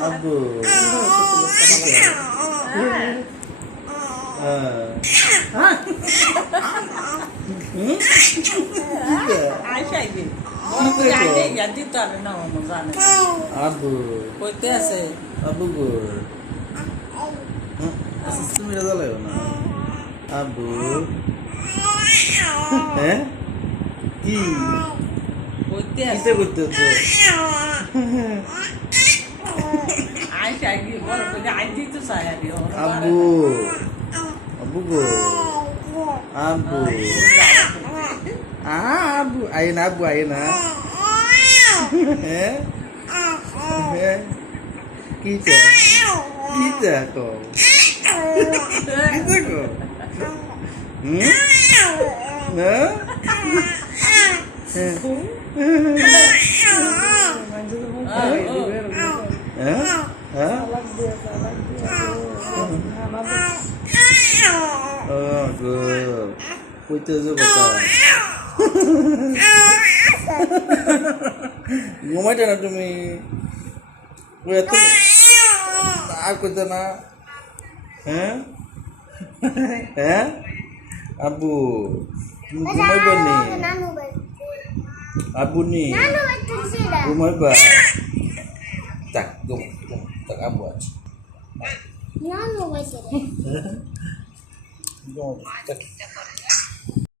আব্বু আব্বু কইতে আছে আব্বু গো তুমি জ্বালাইও না আব্বু হ্যাঁ কি কইতে কিসে আছে করতে হচ্ছে আইসা কি বড় করে আইতি তো চাই আর আব্বু আব্বু গো আব্বু আব্বু আয় না আব্বু আয় না হ্যাঁ হ্যাঁ কি কো কি কো হ্যাঁ কইতে যে কথা ঘুমাইতে না তুমি এত আর কইতে না হ্যাঁ হ্যাঁ আব্বু তুমি ঘুমাইবা নি আব্বু নি ঘুমাইবা tak tak abu aja Nano, vai ser. tak